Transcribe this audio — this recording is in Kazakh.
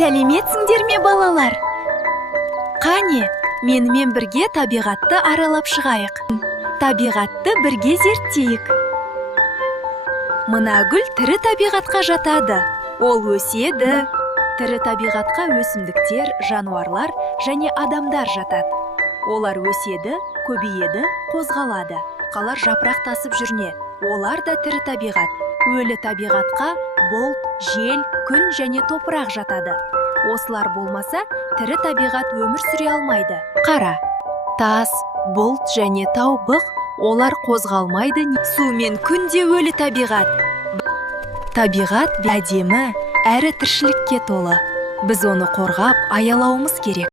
Сәлеметсіңдер ме, балалар? Қане, менімен бірге табиғатты аралап шығайық. Табиғатты бірге зерттейік. Мына гүл тірі табиғатқа жатады. Ол өседі. Тірі табиғатқа өсімдіктер, жануарлар және адамдар жатады. Олар өседі, көбейеді, қозғалады. Қалар жапырақ тасып жүрне. Олар да тірі табиғат. Өлі табиғатқа бұлт, жел, күн және топырақ жатады. Осылар болмаса, тірі табиғат өмір сүре алмайды. Қара, тас, бұлт және тау бұқ, олар қозғалмайды. Су мен күн де өлі табиғат. Табиғат әдемі, әрі тіршілікке толы. Біз оны қорғап, аялауымыз керек.